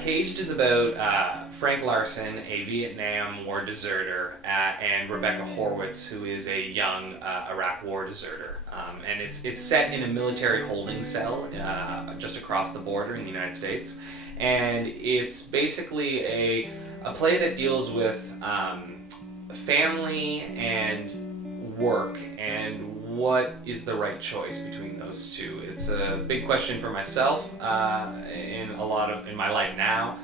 Caged is about Frank Larson, a Vietnam War deserter, and Rebecca Horwitz, who is a young Iraq War deserter. And it's set in a military holding cell just across the border in the United States. And it's basically a play that deals with family and work and what is the right choice between those two. It's a big question for myself in my life now.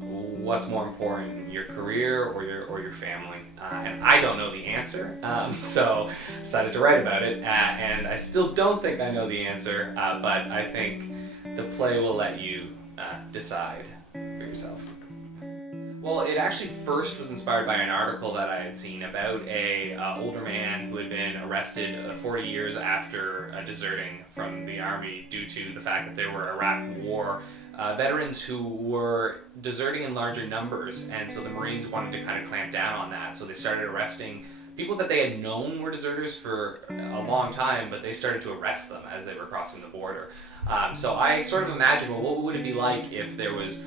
What's more important, your career or your family? And I don't know the answer, so I decided to write about it. And I still don't think I know the answer, but I think the play will let you decide for yourself. Well, it actually first was inspired by an article that I had seen about a older man who had been arrested 40 years after deserting from the army due to the fact that there were Iraq War veterans who were deserting in larger numbers, and so the Marines wanted to kind of clamp down on that. So they started arresting people that they had known were deserters for a long time, but they started to arrest them as they were crossing the border. So I sort of imagined, well, what would it be like if there was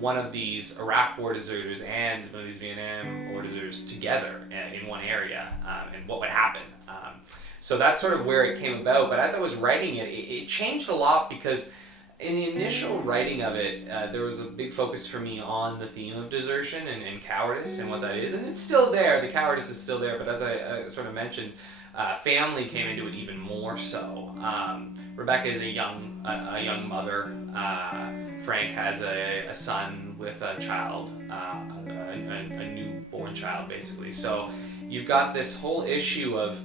one of these Iraq War deserters and one of these Vietnam War deserters together in one area, and what would happen. So that's sort of where it came about. But as I was writing it, it changed a lot, because in the initial writing of it, there was a big focus for me on the theme of desertion and cowardice and what that is. And it's still there, the cowardice is still there, but as I sort of mentioned, family came into it even more so. Rebecca is a young mother. Frank has a son with a child, a newborn child, basically. So you've got this whole issue of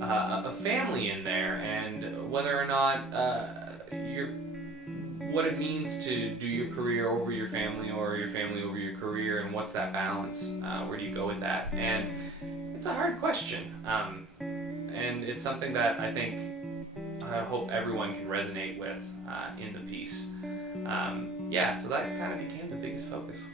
a family in there, and whether or not what it means to do your career over your family or your family over your career, and what's that balance? Where do you go with that? And it's a hard question, and it's something that I hope everyone can resonate with in the piece. So that kind of became the biggest focus.